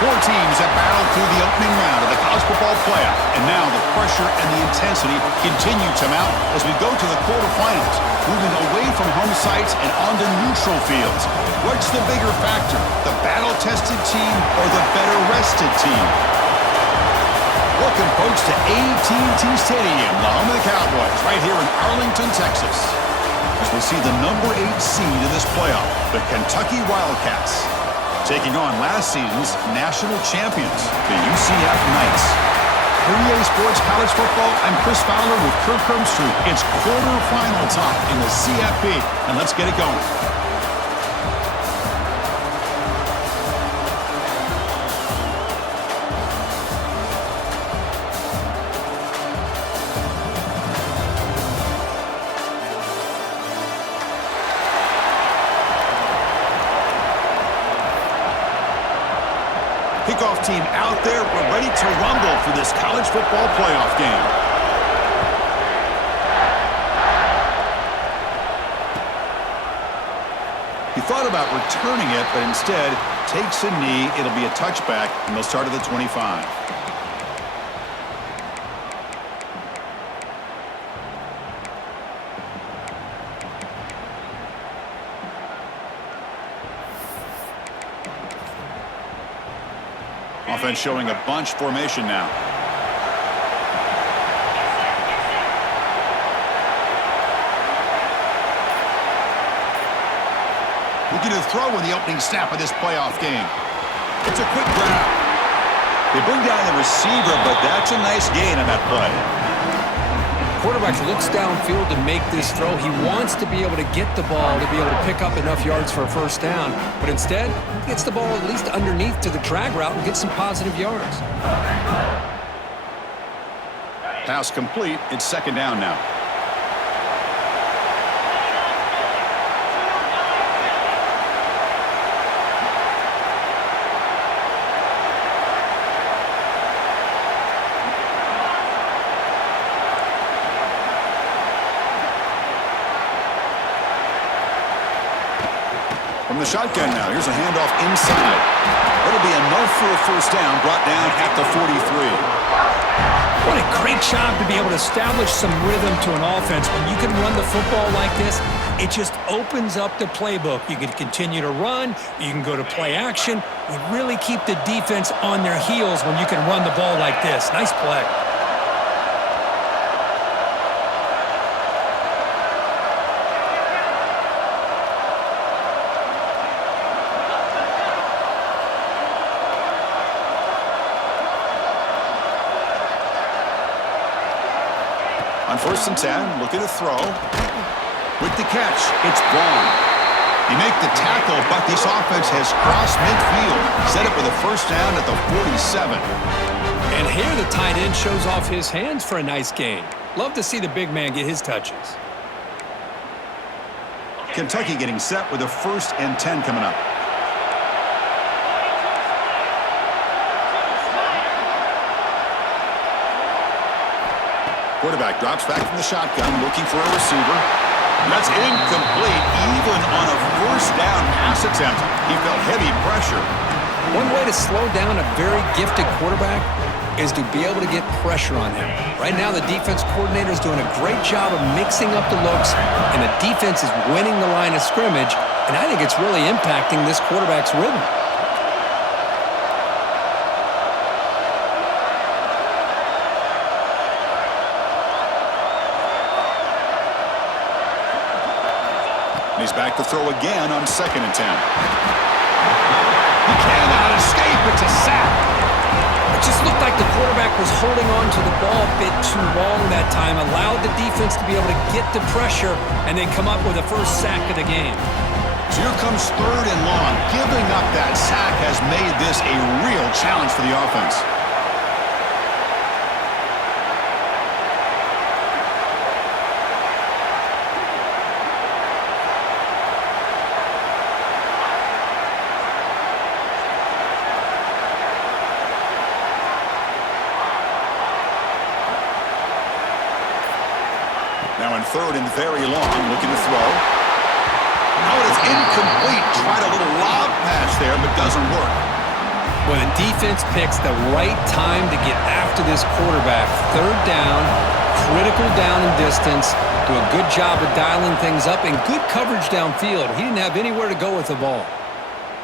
Four teams have battled through the opening round of the college football playoff, and now the pressure and the intensity continue to mount as we go to the quarterfinals, moving away from home sites and onto neutral fields. What's the bigger factor, the battle-tested team or the better-rested team? Welcome, folks, to AT&T Stadium, the home of the Cowboys, right here in Arlington, Texas, as we see the number 8 seed in this playoff, the Kentucky Wildcats, taking on last season's national champions, the UCF Knights. For EA Sports College Football, I'm Chris Fowler with Kirk Herbstreit. It's quarterfinal time in the CFP, and let's get it going. Kickoff team out there. We're ready to rumble for this college football playoff game. He thought about returning it, but instead takes a knee. It'll be a touchback, and they'll start at the 25. Offense showing a bunch formation now. Looking to throw in the opening snap of this playoff game. It's a quick grab. They bring down the receiver, but that's a nice gain on that play. Quarterback looks downfield to make this throw. He wants to be able to get the ball to be able to pick up enough yards for a first down, but instead he gets the ball at least underneath to the drag route and gets some positive yards. Pass complete. It's second down now. From the shotgun now, here's a handoff inside. It'll be enough for a first down, brought down at the 43. What a great job to be able to establish some rhythm to an offense. When you can run the football like this, it just opens up the playbook. You can continue to run, you can go to play action. You really keep the defense on their heels when you can run the ball like this. Nice play. On 1st and 10, looking to throw. With the catch, it's gone. You make the tackle, but this offense has crossed midfield. Set up with a first down at the 47. And here the tight end shows off his hands for a nice gain. Love to see the big man get his touches. Kentucky getting set with a 1st and 10 coming up. Quarterback drops back from the shotgun, looking for a receiver. That's incomplete, even on a first down pass attempt. He felt heavy pressure. One way to slow down a very gifted quarterback is to be able to get pressure on him. Right now, the defense coordinator is doing a great job of mixing up the looks, and the defense is winning the line of scrimmage, and I think it's really impacting this quarterback's rhythm. He's back to throw again on 2nd and 10. He cannot escape. It's a sack. It just looked like the quarterback was holding on to the ball a bit too long that time, allowed the defense to be able to get the pressure and then come up with a first sack of the game. So here comes 3rd and long. Giving up that sack has made this a real challenge for the offense. Now in 3rd and very long, looking to throw. Oh, it's incomplete. Tried a little lob pass there, but doesn't work. Well, the defense picks the right time to get after this quarterback. Third down, critical down and distance. Do a good job of dialing things up and good coverage downfield. He didn't have anywhere to go with the ball.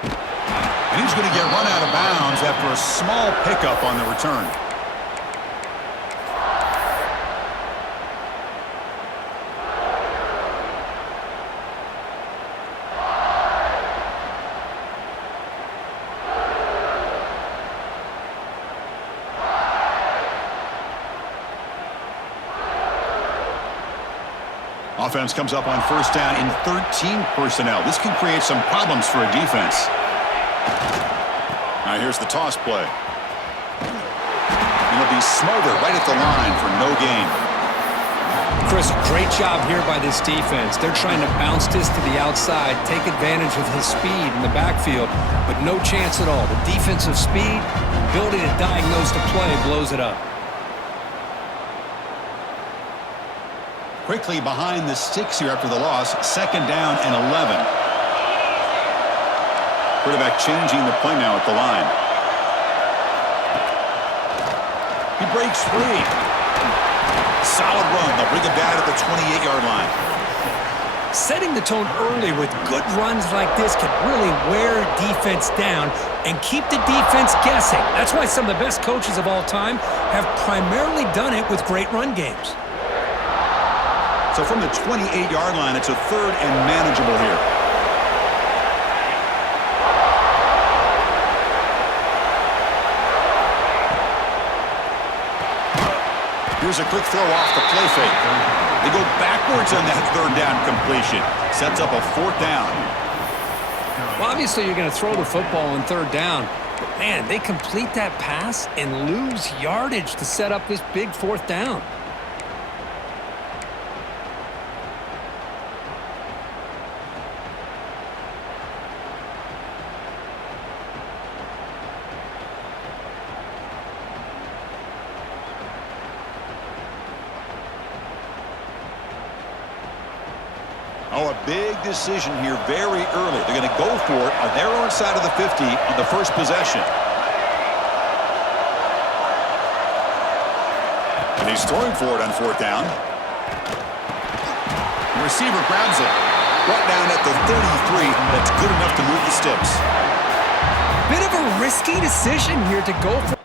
And he's going to get run out of bounds after a small pickup on the return. Offense comes up on first down in 13 personnel. This can create some problems for a defense. Now here's the toss play. And it'll be smothered right at the line for no gain. Chris, great job here by this defense. They're trying to bounce this to the outside, take advantage of his speed in the backfield, but no chance at all. The defensive speed, ability to diagnose the play, blows it up. Quickly behind the sticks here after the loss. Second down and 11. Quarterback changing the play now at the line. He breaks free. Solid run. They'll bring it down at the 28-yard line. Setting the tone early with good runs like this can really wear defense down and keep the defense guessing. That's why some of the best coaches of all time have primarily done it with great run games. So from the 28-yard line, it's a third and manageable here. Here's a quick throw off the play fake. They go backwards on that third down completion. Sets up a fourth down. Well, obviously you're going to throw the football on third down. But man, they complete that pass and lose yardage to set up this big fourth down. Oh, a big decision here very early. They're going to go for it on their own side of the 50 on the first possession. And he's throwing for it on fourth down. The receiver grabs it. Brought down at the 33. That's good enough to move the sticks. Bit of a risky decision here to go for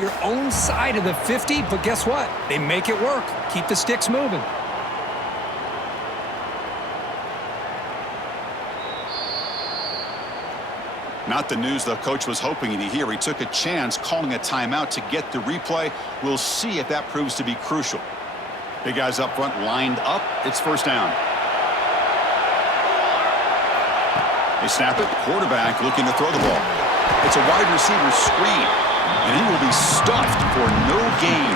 your own side of the 50, but guess what? They make it work. Keep the sticks moving. Not the news the coach was hoping to hear. He took a chance calling a timeout to get the replay. We'll see if that proves to be crucial. Big guys up front lined up. It's first down. They snap it. Quarterback looking to throw the ball. It's a wide receiver screen. And he will be stuffed for no gain.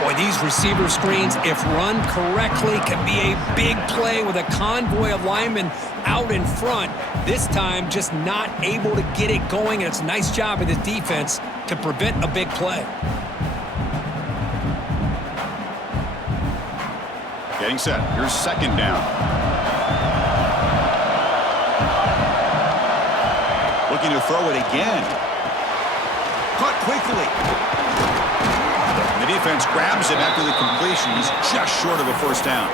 Boy, these receiver screens, if run correctly, can be a big play with a convoy of linemen out in front. This time, just not able to get it going, and it's a nice job of the defense to prevent a big play. Getting set. Here's second down. Looking to throw it again. Caught quickly. The defense grabs him after the completion. He's just short of a first down.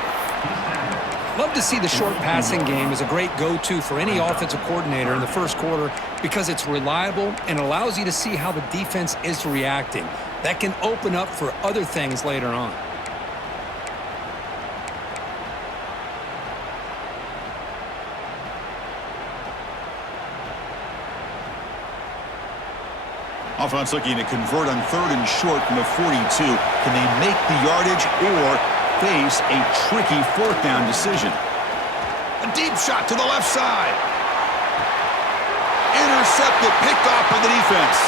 Love to see the short passing game as a great go-to for any offensive coordinator in the first quarter because it's reliable and allows you to see how the defense is reacting. That can open up for other things later on. Offense looking to convert on third and short from the 42. Can they make the yardage or face a tricky fourth down decision? A deep shot to the left side. Intercepted, picked off by the defense.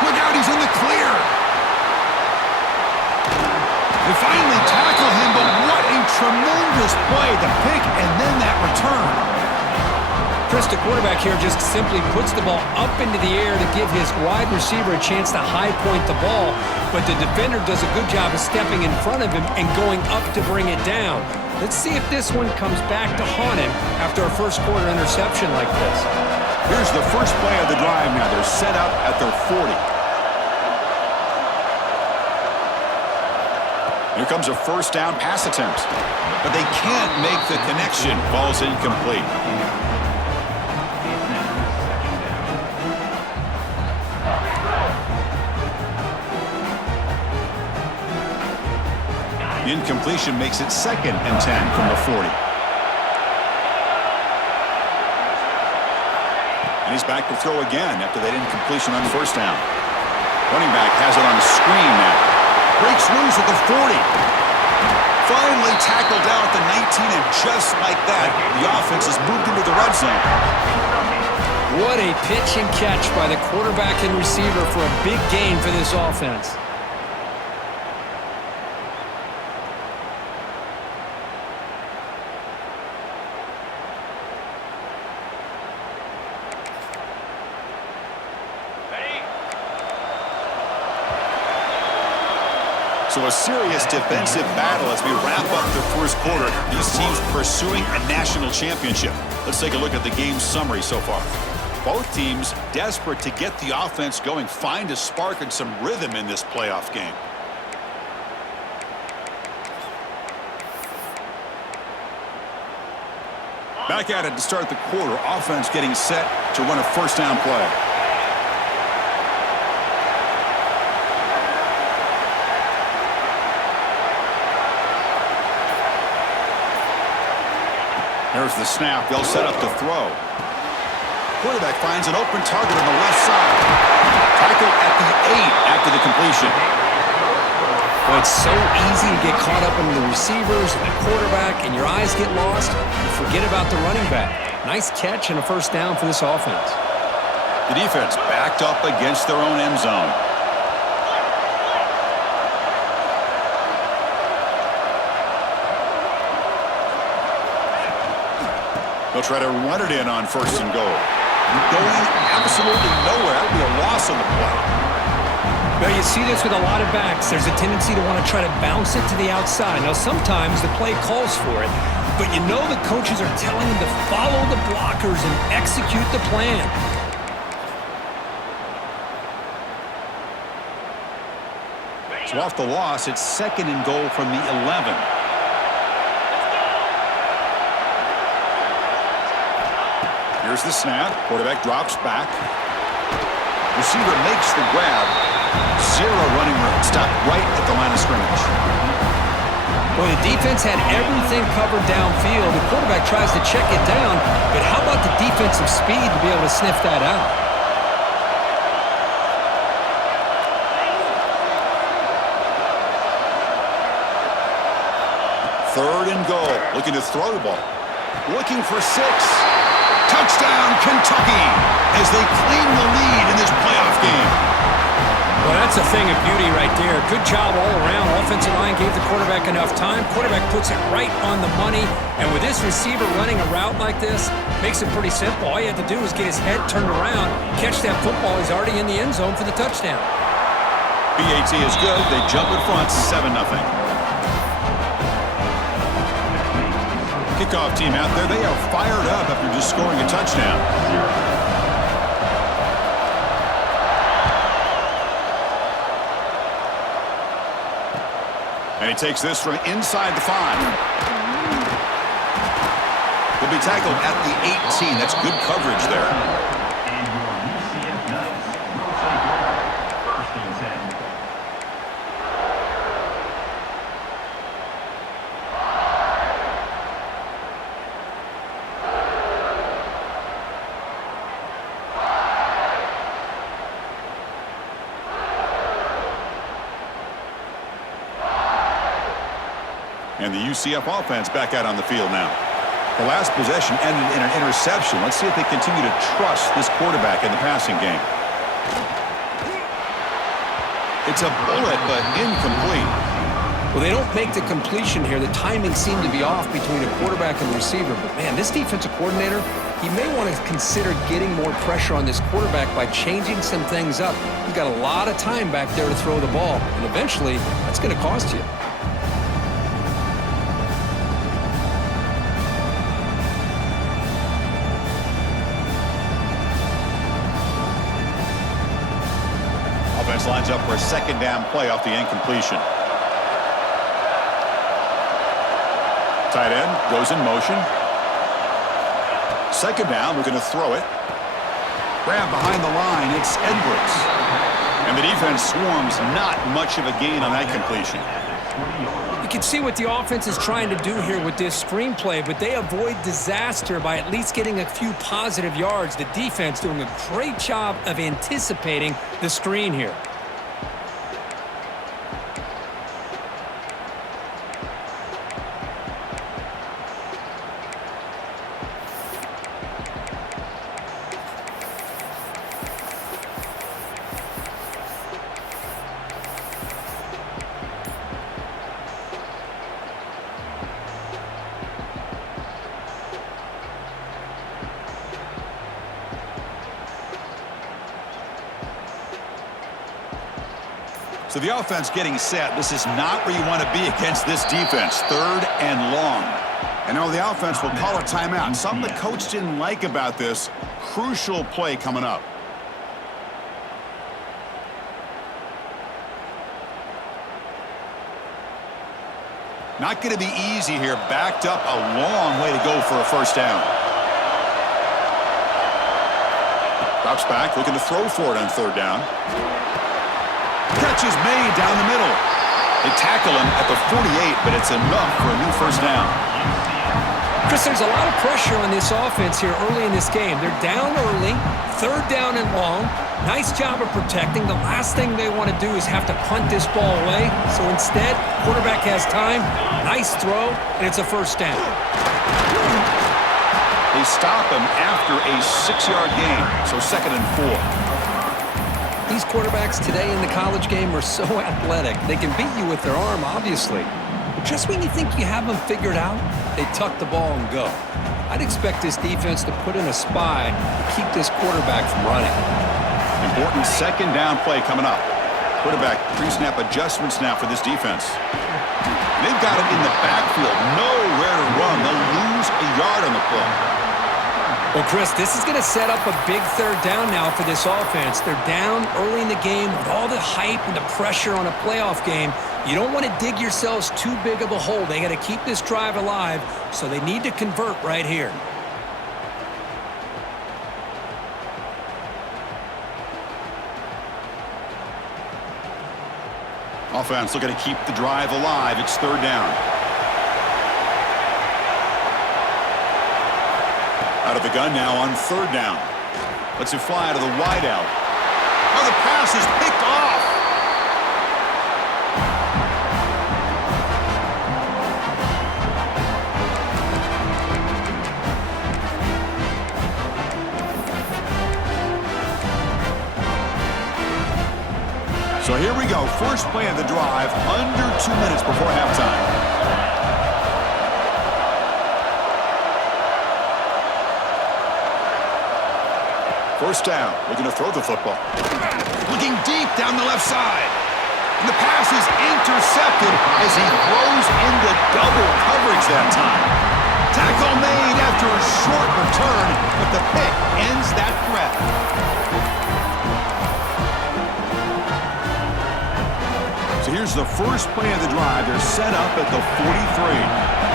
Look out, he's in the clear. They finally tackle him, but what a tremendous play, the pick and then that return. Chris, the quarterback here just simply puts the ball up into the air to give his wide receiver a chance to high point the ball, but the defender does a good job of stepping in front of him and going up to bring it down. Let's see if this one comes back to haunt him after a first-quarter interception like this. Here's the first play of the drive now. They're set up at their 40. Here comes a first down pass attempt, but they can't make the connection. Ball's incomplete. The incompletion makes it 2nd and 10 from the 40. And he's back to throw again after that incompletion on the first down. Running back has it on a screen now. Breaks loose at the 40. Finally tackled down at the 19, and just like that, the offense has moved into the red zone. What a pitch and catch by the quarterback and receiver for a big gain for this offense. So a serious defensive battle as we wrap up the first quarter. These teams pursuing a national championship. Let's take a look at the game summary so far. Both teams desperate to get the offense going, find a spark and some rhythm in this playoff game. Back at it to start the quarter. Offense getting set to run a first down play. There's the snap. They'll set up the throw. Quarterback finds an open target on the left side. Tackled at the 8 after the completion. Well, it's so easy to get caught up in the receivers and the quarterback, and your eyes get lost. You forget about the running back. Nice catch and a first down for this offense. The defense backed up against their own end zone. They'll try to run it in on first and goal. Going absolutely nowhere. That would be a loss on the play. Well, you see this with a lot of backs. There's a tendency to want to try to bounce it to the outside. Now, sometimes the play calls for it, but you know the coaches are telling them to follow the blockers and execute the plan. So off the loss, it's 2nd and goal from the 11. Here's the snap. Quarterback drops back. Receiver makes the grab. 0 running room. Stopped right at the line of scrimmage. Well, the defense had everything covered downfield. The quarterback tries to check it down, but how about the defensive speed to be able to sniff that out? Third and goal. Looking to throw the ball. Looking for 6. Touchdown, Kentucky, as they claim the lead in this playoff game. Well, that's a thing of beauty right there. Good job all around. Offensive line gave the quarterback enough time. Quarterback puts it right on the money. And with this receiver running a route like this, makes it pretty simple. All you have to do is get his head turned around, catch that football. He's already in the end zone for the touchdown. BAT is good. They jump in front, 7-0. Kickoff team out there, they are fired up after just scoring a touchdown. And he takes this from inside the 5. He'll be tackled at the 18. That's good coverage there. And the UCF offense back out on the field now. The last possession ended in an interception. Let's see if they continue to trust this quarterback in the passing game. It's a bullet, but incomplete. Well, they don't make the completion here. The timing seemed to be off between a quarterback and the receiver. But, man, this defensive coordinator, he may want to consider getting more pressure on this quarterback by changing some things up. He's got a lot of time back there to throw the ball, and eventually that's going to cost you. Offense lines up for a second down play off the incompletion. Tight end goes in motion. Second down, we're going to throw it. Grab behind the line, it's Edwards. And the defense swarms, not much of a gain on that completion. You can see what the offense is trying to do here with this screenplay, but they avoid disaster by at least getting a few positive yards. The defense doing a great job of anticipating the screen here. So the offense getting set. This is not where you want to be against this defense. Third and long. And now the offense will call a timeout. Something the coach didn't like about this. Crucial play coming up. Not going to be easy here. Backed up a long way to go for a first down. Drops back, looking to throw for it on third down. Catch is made down the middle. They tackle him at the 48, but it's enough for a new first down. Chris, there's a lot of pressure on this offense here early in this game. They're down early, third down and long. Nice job of protecting. The last thing they want to do is have to punt this ball away. So instead, quarterback has time. Nice throw, and it's a first down. They stop him after a 6-yard gain, so second and 4. These quarterbacks today in the college game are so athletic. They can beat you with their arm, obviously. But just when you think you have them figured out, they tuck the ball and go. I'd expect this defense to put in a spy to keep this quarterback from running. Important second down play coming up. Quarterback pre-snap adjustments now for this defense. They've got it in the backfield. Nowhere to run. They'll lose a yard on the play. Well, Chris, this is going to set up a big third down now for this offense. They're down early in the game with all the hype and the pressure on a playoff game. You don't want to dig yourselves too big of a hole. They got to keep this drive alive, so they need to convert right here. Offense looking to keep the drive alive. It's third down. Out of the gun now on third down. Lets it fly out of the wideout. Oh, the pass is picked off. So here we go. First play of the drive, under 2 minutes before halftime. First down, looking to throw the football. Looking deep down the left side. And the pass is intercepted as he throws into double coverage that time. Tackle made after a short return, but the pick ends that threat. So here's the first play of the drive. They're set up at the 43.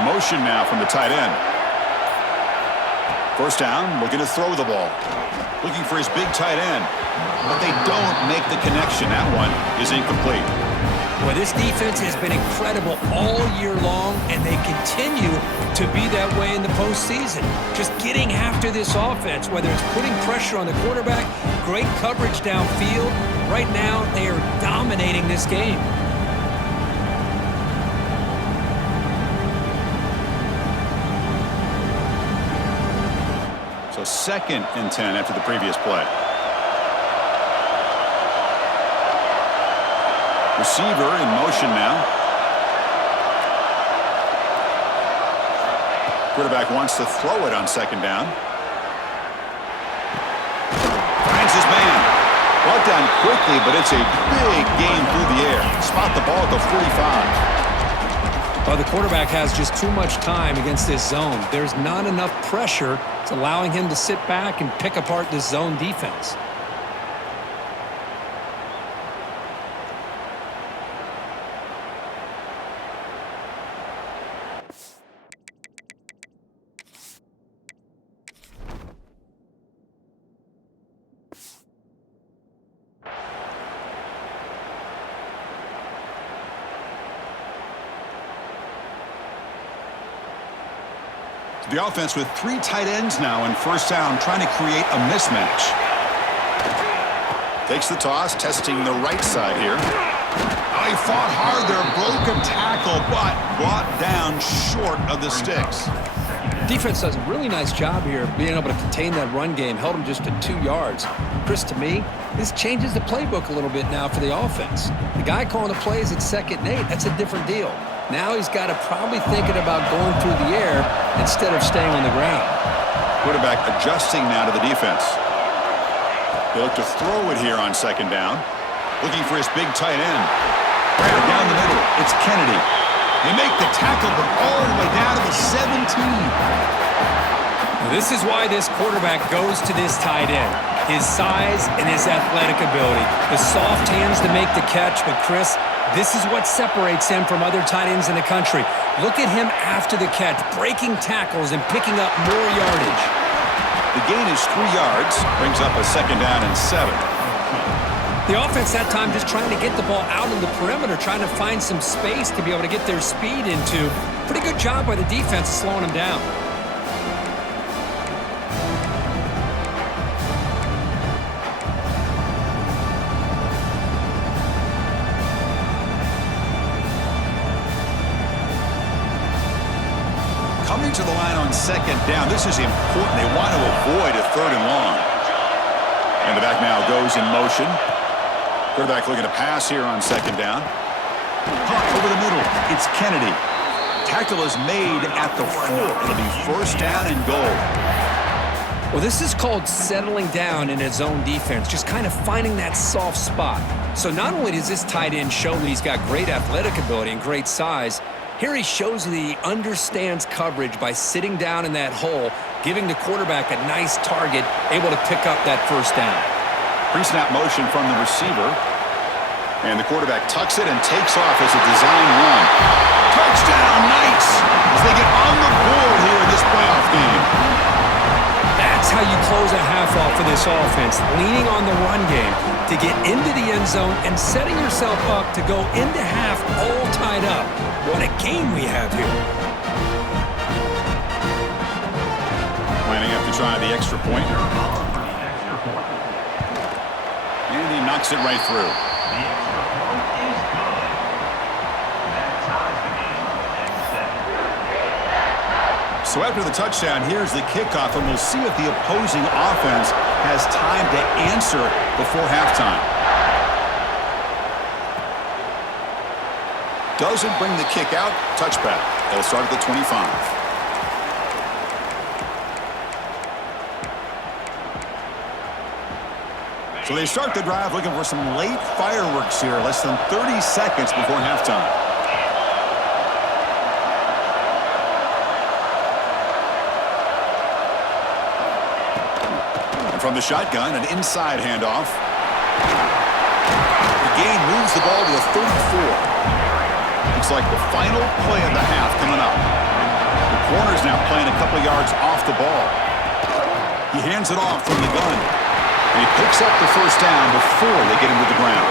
Motion now from the tight end. First down, looking to throw the ball. Looking for his big tight end. But they don't make the connection. That one is incomplete. Well, this defense has been incredible all year long, and they continue to be that way in the postseason. Just getting after this offense, whether it's putting pressure on the quarterback, great coverage downfield. Right now, they are dominating this game. So second and 10 after the previous play. Receiver in motion now. Quarterback wants to throw it on second down. Finds his man. Brought down quickly, but it's a big gain through the air. Spot the ball at the 45. Well, the quarterback has just too much time against this zone. There's not enough pressure. It's allowing him to sit back and pick apart this zone defense. The offense with 3 tight ends now in first down, trying to create a mismatch. Takes the toss, testing the right side here. Oh, he fought hard there, broke a tackle, but brought down short of the sticks. Defense does a really nice job here of being able to contain that run game, held him just to 2 yards. Chris, to me, this changes the playbook a little bit now for the offense. The guy calling the plays at 2nd and 8, that's a different deal. Now he's got to probably thinking about going through the air instead of staying on the ground. Quarterback adjusting now to the defense. They look to throw it here on second down. Looking for his big tight end. Right down the middle, it's Kennedy. They make the tackle, but all the way down to the 17. This is why this quarterback goes to this tight end. His size and his athletic ability. The soft hands to make the catch, but Chris, this is what separates him from other tight ends in the country. Look at him after the catch, breaking tackles and picking up more yardage. The gain is 3 yards, brings up a second down and 7. The offense that time just trying to get the ball out in the perimeter, trying to find some space to be able to get their speed into. Pretty good job by the defense slowing them down. Coming to the line on second down. This is important. They want to avoid a 3rd and long. And the back now goes in motion. Quarterback looking to pass here on second down. Over the middle, it's Kennedy. Tackle is made at the 4. It'll be first down and goal. Well, this is called settling down in his zone defense, just kind of finding that soft spot. So not only does this tight end show that he's got great athletic ability and great size, here he shows that he understands coverage by sitting down in that hole, giving the quarterback a nice target, able to pick up that first down. Pre-snap motion from the receiver. And the quarterback tucks it and takes off as a design run. Touchdown, Knights, as they get on the board here in this playoff game. That's how you close a half off for this offense, leaning on the run game to get into the end zone and setting yourself up to go into half all tied up. What a game we have here. Lining up to try the extra point. And he knocks it right through. So after the touchdown, here's the kickoff, and we'll see if the opposing offense has time to answer before halftime. Doesn't bring the kick out. Touchback. They'll start at the 25. So they start the drive looking for some late fireworks here, less than 30 seconds before halftime. And from the shotgun, an inside handoff. The gain moves the ball to the 34. Looks like the final play of the half coming up. The corner's now playing a couple yards off the ball. He hands it off from the gun. And he picks up the first down before they get him to the ground.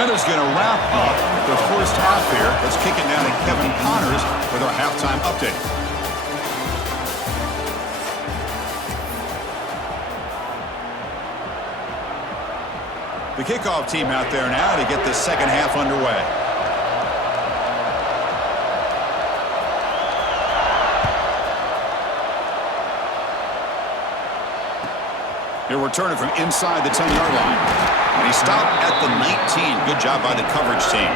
Minutes going to wrap up the first half here. Let's kick it down to Kevin Connors with our halftime update. The kickoff team out there now to get the second half underway. He'll return it from inside the 10-yard line. And he stopped at the 19. Good job by the coverage team.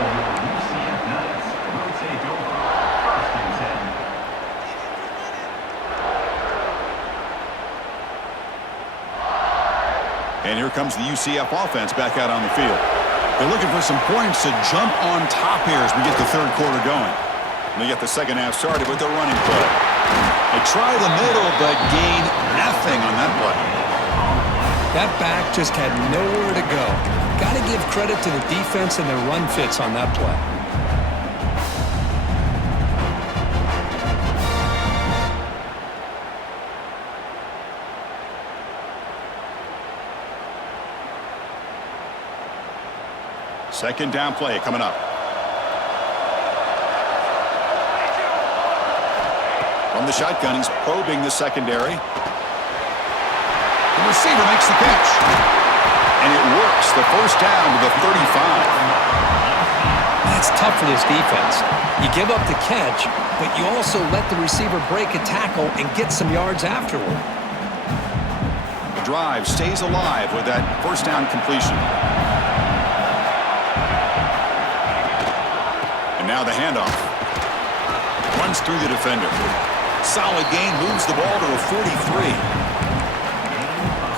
And here comes the UCF offense back out on the field. They're looking for some points to jump on top here as we get the third quarter going. And they get the second half started with their running play. They try the middle, but gain nothing on that play. That back just had nowhere to go. Got to give credit to the defense and their run fits on that play. Second down play coming up. From the shotgun, he's probing the secondary. The receiver makes the catch. And it works. The first down to the 35. That's tough for this defense. You give up the catch, but you also let the receiver break a tackle and get some yards afterward. The drive stays alive with that first down completion. And now the handoff. Runs through the defender. Solid gain, moves the ball to a 43.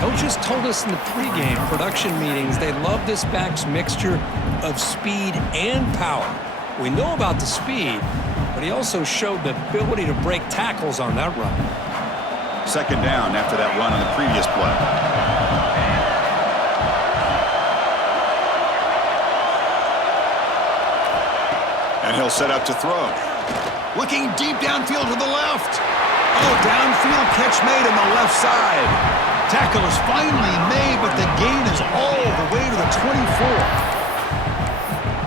Coaches told us in the pregame production meetings they love this back's mixture of speed and power. We know about the speed, but he also showed the ability to break tackles on that run. Second down after that run on the previous play. And he'll set up to throw. Looking deep downfield to the left. Oh, downfield catch made on the left side. Tackle is finally made, but the gain is all the way to the 24.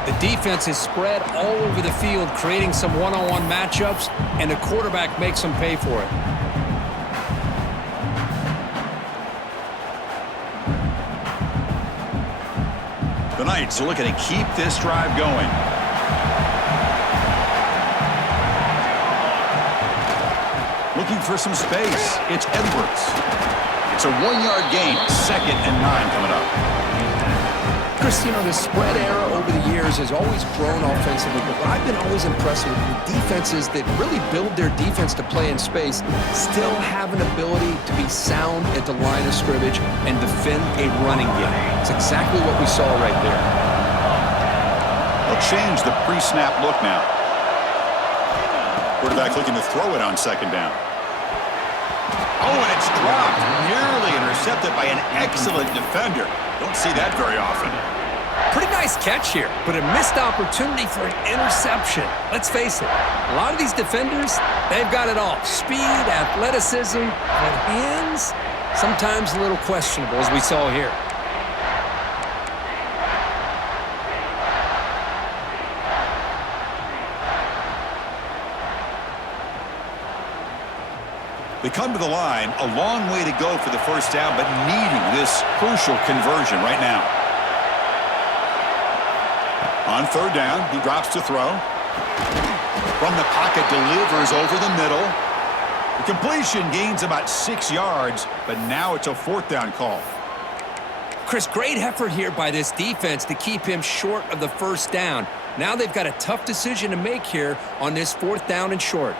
The defense is spread all over the field, creating some one-on-one matchups, and the quarterback makes them pay for it. The Knights are looking to keep this drive going. Looking for some space. It's Edwards. It's a 1-yard gain. 2nd and 9 coming up. Chris, you know, the spread era over the years has always grown offensively, but I've been always impressed with defenses that really build their defense to play in space, still have an ability to be sound at the line of scrimmage and defend a running game. It's exactly what we saw right there. They'll change the pre-snap look now. Quarterback looking to throw it on second down. Oh, and it's dropped. Nearly intercepted by an excellent defender. Don't see that very often. Pretty nice catch here, but a missed opportunity for an interception. Let's face it, a lot of these defenders, they've got it all. Speed, athleticism, but hands, sometimes a little questionable, as we saw here. They come to the line, a long way to go for the first down, but needing this crucial conversion right now. On third down, he drops to throw. From the pocket, delivers over the middle. The completion gains about 6 yards, but now it's a 4th down call. Chris, great effort here by this defense to keep him short of the first down. Now they've got a tough decision to make here on this 4th down and short.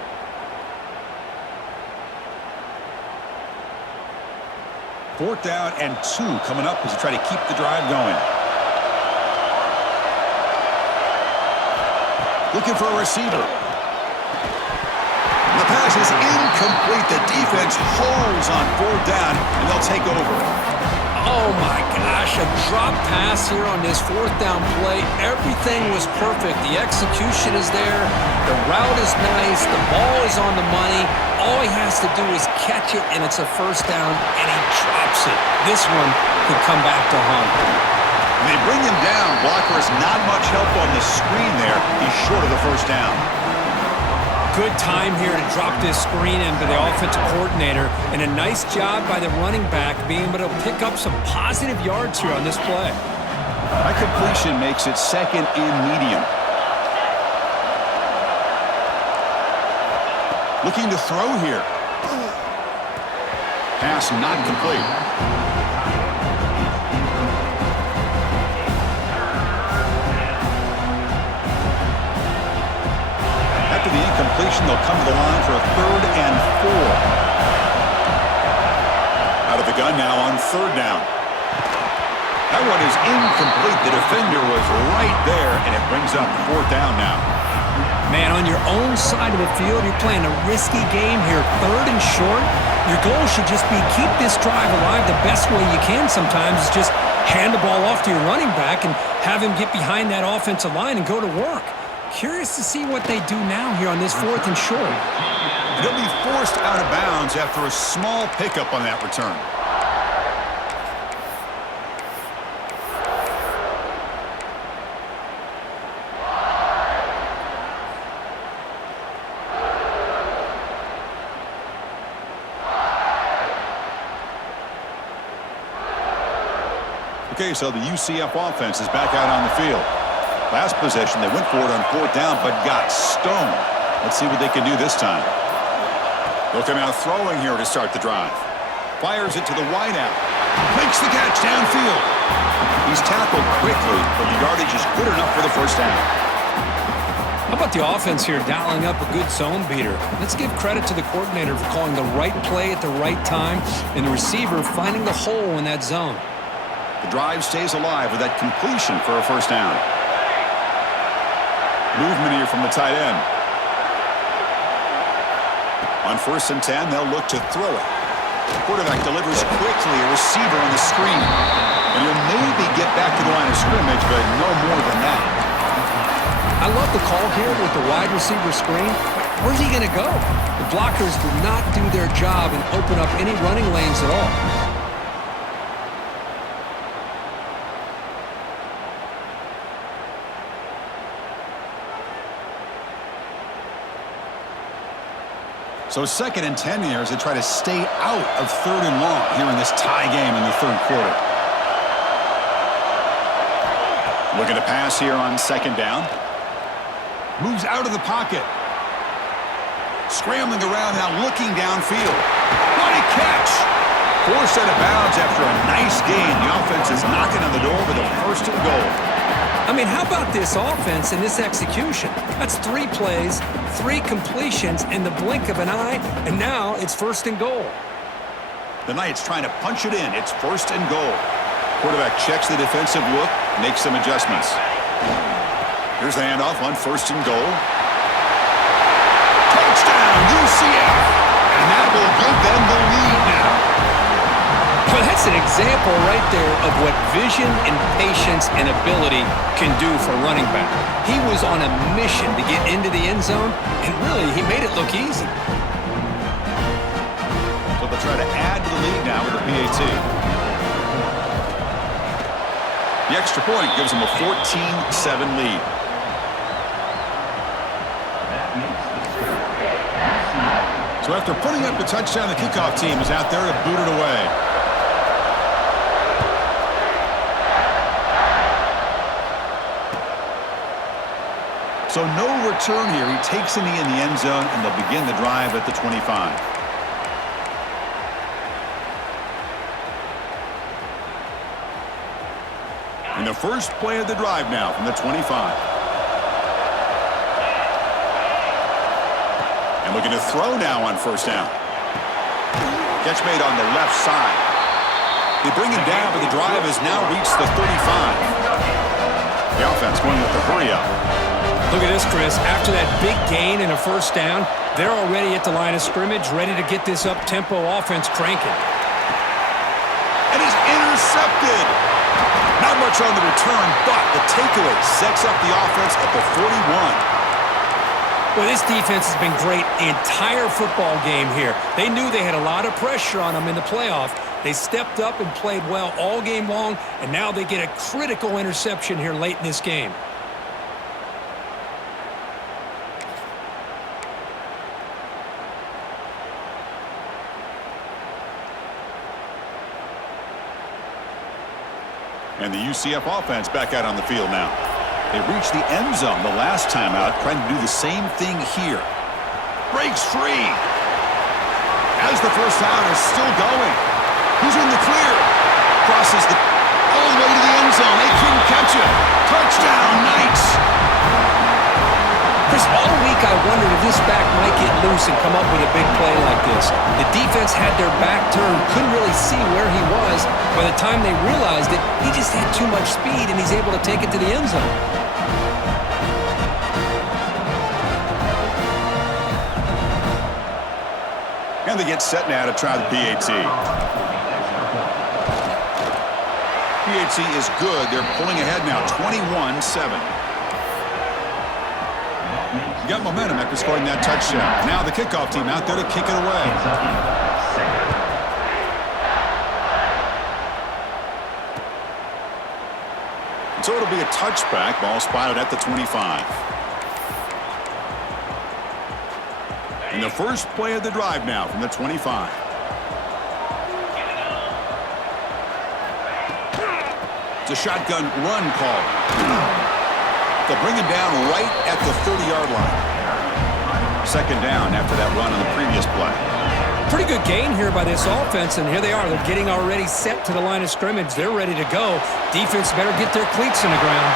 Fourth down and 2 coming up as they try to keep the drive going. Looking for a receiver. The pass is incomplete. The defense holds on 4th down, and they'll take over. Oh, my gosh, a drop pass here on this 4th down play. Everything was perfect. The execution is there. The route is nice. The ball is on the money. All he has to do is catch it, and it's a first down, and he drops it. This one could come back to haunt him. When they bring him down, blocker is not much help on the screen there. He's short of the first down. Good time here to drop this screen into the offensive coordinator, and a nice job by the running back being able to pick up some positive yards here on this play. That completion makes it 2nd and medium. Looking to throw here. Pass not complete. After the incompletion, they'll come to the line for a 3rd and 4. Out of the gun now on 3rd down. That one is incomplete. The defender was right there, and it brings up 4th down now. Man, on your own side of the field, you're playing a risky game here. 3rd and short. Your goal should just be keep this drive alive the best way you can sometimes is just hand the ball off to your running back and have him get behind that offensive line and go to work. Curious to see what they do now here on this 4th and short. They'll be forced out of bounds after a small pickup on that return. Okay, so the UCF offense is back out on the field. Last possession, they went for it on 4th down, but got stoned. Let's see what they can do this time. They'll come out throwing here to start the drive. Fires it to the wideout. Makes the catch downfield. He's tackled quickly, but the yardage is good enough for the 1st down. How about the offense here dialing up a good zone beater? Let's give credit to the coordinator for calling the right play at the right time and the receiver finding the hole in that zone. The drive stays alive with that completion for a 1st down. Movement here from the tight end. On 1st and 10, they'll look to throw it. The quarterback delivers quickly, a receiver on the screen. And he'll maybe get back to the line of scrimmage, but no more than that. I love the call here with the wide receiver screen. Where's he going to go? The blockers do not do their job and open up any running lanes at all. So 2nd and 10 here as they try to stay out of 3rd and long here in this tie game in the 3rd quarter. Looking to pass here on 2nd down. Moves out of the pocket. Scrambling around now, looking downfield. What a catch! Forced out of bounds after a nice gain. The offense is knocking on the door with a 1st and goal. I mean, how about this offense and this execution? That's 3 plays, 3 completions in the blink of an eye, and now it's 1st and goal. The Knights trying to punch it in. It's 1st and goal. Quarterback checks the defensive look, makes some adjustments. Here's the handoff on 1st and goal. Touchdown, UCF! And that will give them the lead now. Well, that's an example right there of what vision and patience and ability can do for a running back. He was on a mission to get into the end zone, and really, he made it look easy. So they'll try to add to the lead now with the PAT. The extra point gives them a 14-7 lead. So after putting up the touchdown, the kickoff team is out there to boot it away. So no return here. He takes in the end zone, and they'll begin the drive at the 25. And the first play of the drive now from the 25. And looking to throw now on 1st down. Catch made on the left side. They bring him down, but the drive has now reached the 35. The offense going with the hurry up. Look at this, Chris. After that big gain and a 1st down, they're already at the line of scrimmage, ready to get this up-tempo offense cranking. And he's intercepted. Not much on the return, but the takeaway sets up the offense at the 41. Well, this defense has been great the entire football game here. They knew they had a lot of pressure on them in the playoff. They stepped up and played well all game long, and now they get a critical interception here late in this game. And the UCF offense back out on the field now. They reached the end zone the last time out, trying to do the same thing here. Breaks free. As the first down is still going. He's in the clear. Crosses all the way to the end zone. They couldn't catch it. Touchdown, Knights. Chris, all week I wondered if this back might get loose and come up with a big play like this. The defense had their back turned, couldn't really see where he was. By the time they realized it, he just had too much speed, and he's able to take it to the end zone. And they get set now to try the PAT. PAT is good. They're pulling ahead now, 21-7. Got momentum after scoring that touchdown. Now the kickoff team out there to kick it away. So it'll be a touchback. Ball spotted at the 25. And the first play of the drive now from the 25. It's a shotgun run call. They'll bring him down right at the 30-yard line. Second down after that run on the previous play. Pretty good gain here by this offense, and here they are. They're getting already set to the line of scrimmage. They're ready to go. Defense better get their cleats in the ground.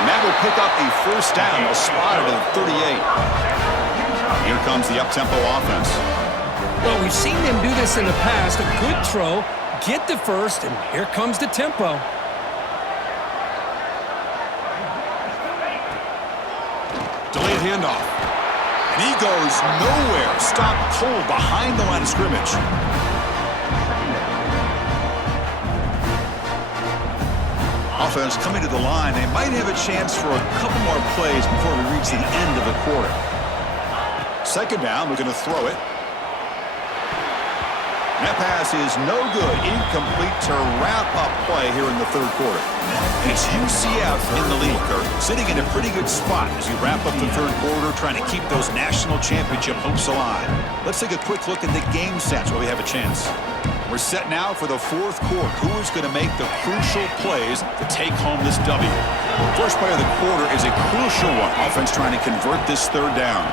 And that will pick up a first down. They'll spot it at the 38. Here comes the up-tempo offense. Well, we've seen them do this in the past. A good throw, get the first, and here comes the tempo. Delayed handoff. And he goes nowhere. Stopped cold behind the line of scrimmage. Offense coming to the line. They might have a chance for a couple more plays before we reach the end of the quarter. Second down, we're going to throw it. That pass is no good. Incomplete to wrap up play here in the third quarter. And it's UCF in the lead, Kurt, sitting in a pretty good spot as we wrap up the third quarter, trying to keep those national championship hopes alive. Let's take a quick look at the game stats while we have a chance. We're set now for the fourth quarter. Who is going to make the crucial plays to take home this W? First play of the quarter is a crucial one. Offense trying to convert this third down.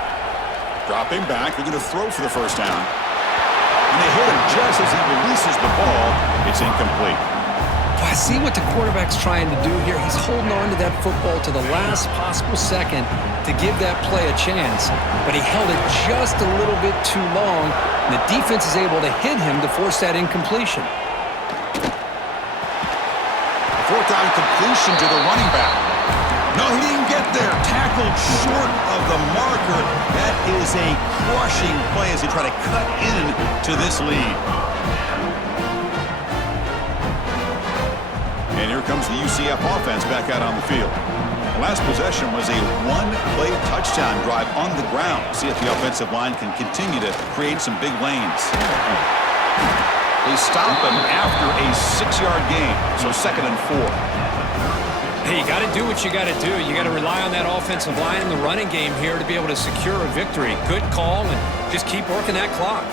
Dropping back, they're going to throw for the first down. And they hit him just as he releases the ball. It's incomplete. I see what the quarterback's trying to do here. He's holding on to that football to the last possible second to give that play a chance. But he held it just a little bit too long, and the defense is able to hit him to force that incompletion. Fourth down completion to the running back. No, he didn't get there. Tackled short of the marker. That is a crushing play as they try to cut in to this lead. And here comes the UCF offense back out on the field. The last possession was a one-play touchdown drive on the ground. See if the offensive line can continue to create some big lanes. They stop him after a 6-yard gain, so 2nd and 4. Hey, you got to do what you got to do. You got to rely on that offensive line in the running game here to be able to secure a victory. Good call, and just keep working that clock.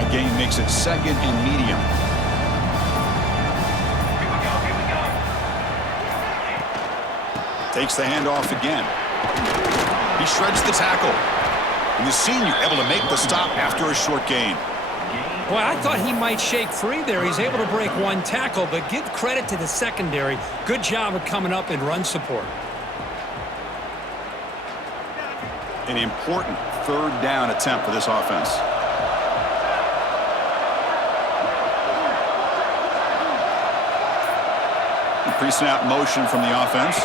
A gain makes it 2nd and medium. Takes the handoff again. He shreds the tackle. And the senior able to make the stop after a short gain. Boy, I thought he might shake free there. He's able to break one tackle, but give credit to the secondary. Good job of coming up in run support. An important third down attempt for this offense. Pre-snap motion from the offense.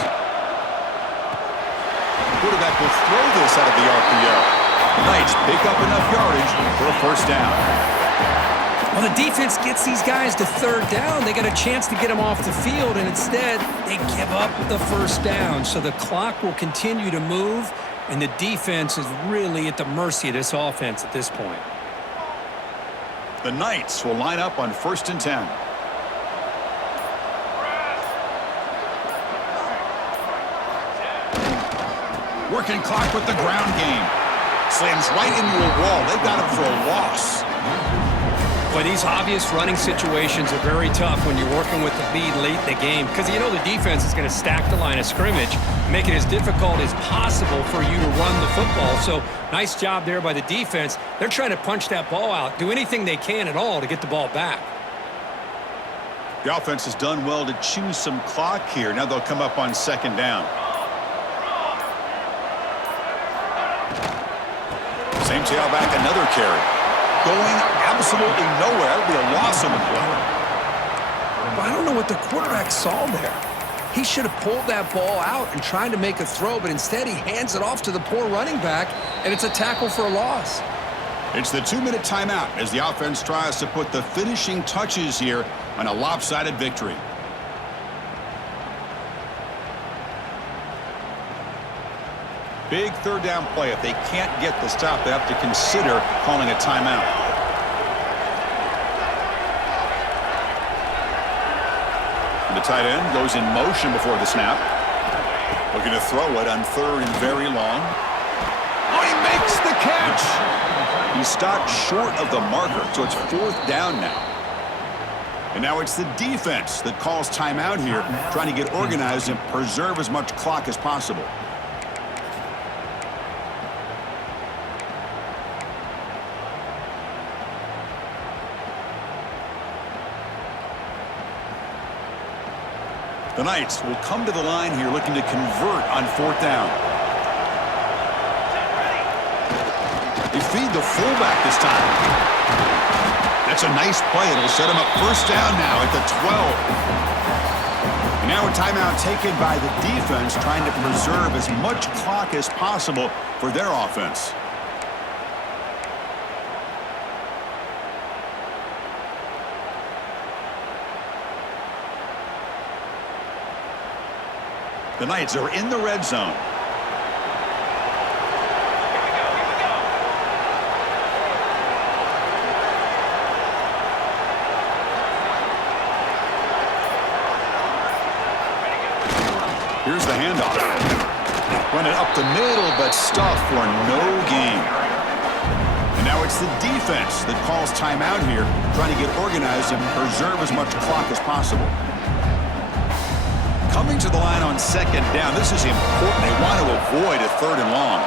Quarterback will throw this out of the RPO. Knights pick up enough yardage for a first down. Well, the defense gets these guys to third down. They got a chance to get them off the field, and instead they give up the first down. So the clock will continue to move, and the defense is really at the mercy of this offense at this point. The Knights will line up on 1st and 10. Working clock with the ground game. Slams right into a wall. They got him for a loss. Boy, these obvious running situations are very tough when you're working with the lead late in the game because you know the defense is going to stack the line of scrimmage, make it as difficult as possible for you to run the football. So nice job there by the defense. They're trying to punch that ball out, do anything they can at all to get the ball back. The offense has done well to choose some clock here. Now they'll come up on second down. Same tailback, another carry. Going absolutely nowhere. That would be a loss on the play. But I don't know what the quarterback saw there. He should have pulled that ball out and tried to make a throw, but instead he hands it off to the poor running back, and it's a tackle for a loss. It's the 2-minute timeout as the offense tries to put the finishing touches here on a lopsided victory. Big third down play. If they can't get the stop, they have to consider calling a timeout. The tight end goes in motion before the snap. Looking to throw it on third and very long. Oh, he makes the catch! He stopped short of the marker, so it's fourth down now. And now it's the defense that calls timeout here, trying to get organized and preserve as much clock as possible. The Knights will come to the line here looking to convert on fourth down. They feed the fullback this time. That's a nice play. It'll set him up first down now at the 12. And now a timeout taken by the defense trying to preserve as much clock as possible for their offense. The Knights are in the red zone. Here's the handoff. Run it up the middle, but stuffed for no gain. And now it's the defense that calls timeout here, trying to get organized and preserve as much clock as possible. Coming to the line on second down, this is important. They want to avoid a third and long.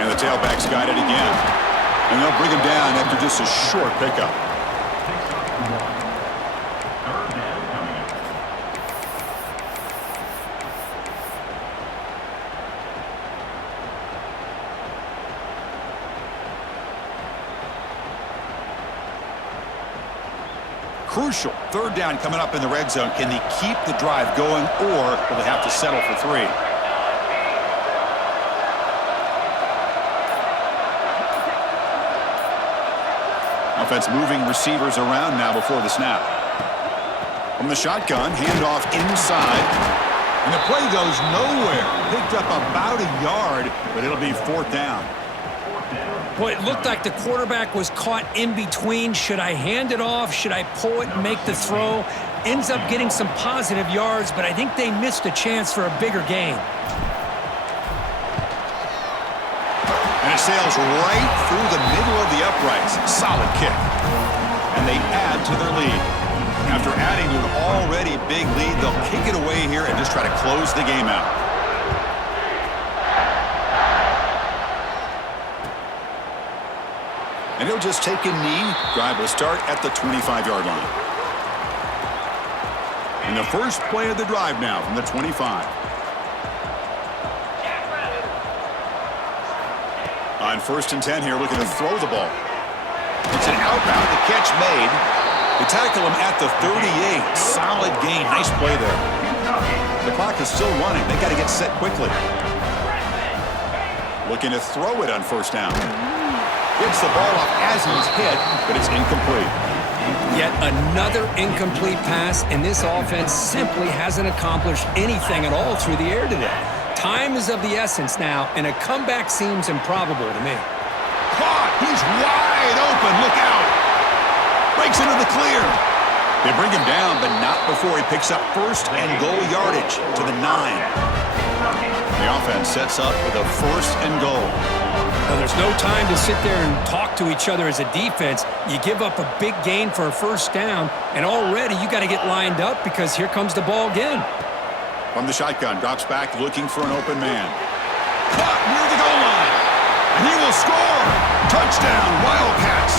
And the tailback's got it again. And they'll bring him down after just a short pickup. Crucial third down coming up in the red zone. Can they keep the drive going, or will they have to settle for three? Offense moving receivers around now before the snap. From the shotgun, handoff inside. And the play goes nowhere. Picked up about a yard, but it'll be fourth down. Boy, it looked like the quarterback was caught in between. Should I hand it off? Should I pull it and make the throw? Ends up getting some positive yards, but I think they missed a chance for a bigger gain. And it sails right through the middle of the uprights. Solid kick. And they add to their lead. After adding to an already big lead, they'll kick it away here and just try to close the game out. And he'll just take a knee. Drive will start at the 25-yard line. And the first play of the drive now from the 25. On 1st and 10 here, looking to throw the ball. It's an outbound. The catch made. They tackle him at the 38. Solid gain. Nice play there. The clock is still running. They got to get set quickly. Looking to throw it on 1st down. Gets the ball off as he's hit, but it's incomplete. Yet another incomplete pass, and this offense simply hasn't accomplished anything at all through the air today. Time is of the essence now, and a comeback seems improbable to me. Caught! He's wide open! Look out! Breaks into the clear. They bring him down, but not before he picks up first and goal yardage to the 9. The offense sets up with a first and goal. Now, there's no time to sit there and talk to each other as a defense. You give up a big gain for a first down, and already you got to get lined up because here comes the ball again. From the shotgun, drops back looking for an open man. Caught near the goal line, and he will score. Touchdown, Wildcats.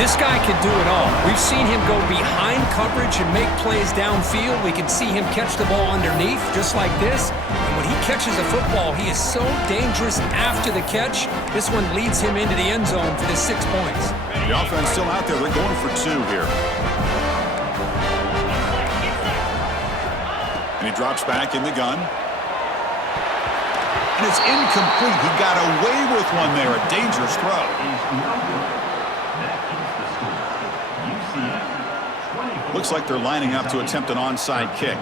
This guy can do it all. We've seen him go behind coverage and make plays downfield. We can see him catch the ball underneath just like this. And when he catches a football, he is so dangerous after the catch. This one leads him into the end zone for the 6 points. The offense still out there. They're going for 2 here. And he drops back in the gun. And it's incomplete. He got away with one there. A dangerous throw. Looks like they're lining up to attempt an onside kick.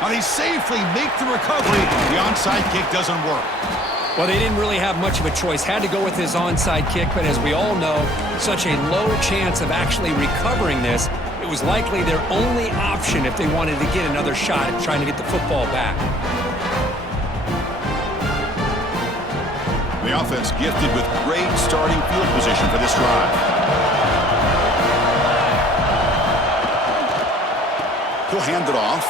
Now they safely make the recovery. The onside kick doesn't work. Well, they didn't really have much of a choice. Had to go with his onside kick, but as we all know, such a low chance of actually recovering this. It was likely their only option if they wanted to get another shot at trying to get the football back. The offense gifted with great starting field position for this drive. He'll hand it off.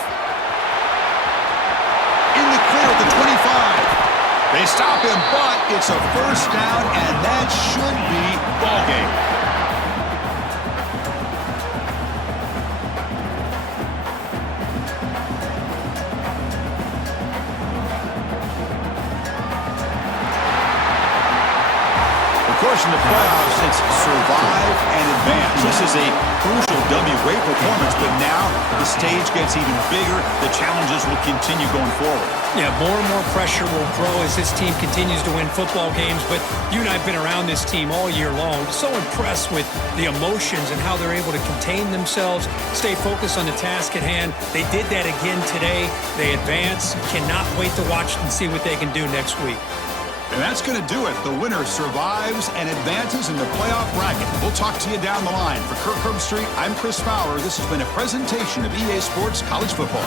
In the clear at the 25. They stop him, but it's a first down, and that should be ball game. In the playoffs, it's survive and advance. This is a crucial W. Great performance, but now the stage gets even bigger. The challenges will continue going forward. Yeah, more and more pressure will grow as this team continues to win football games, but you and I have been around this team all year long. So impressed with the emotions and how they're able to contain themselves, stay focused on the task at hand. They did that again today. They advance. Cannot wait to watch and see what they can do next week. And that's going to do it. The winner survives and advances in the playoff bracket. We'll talk to you down the line. For Kirk Herbstreit, I'm Chris Fowler. This has been a presentation of EA Sports College Football.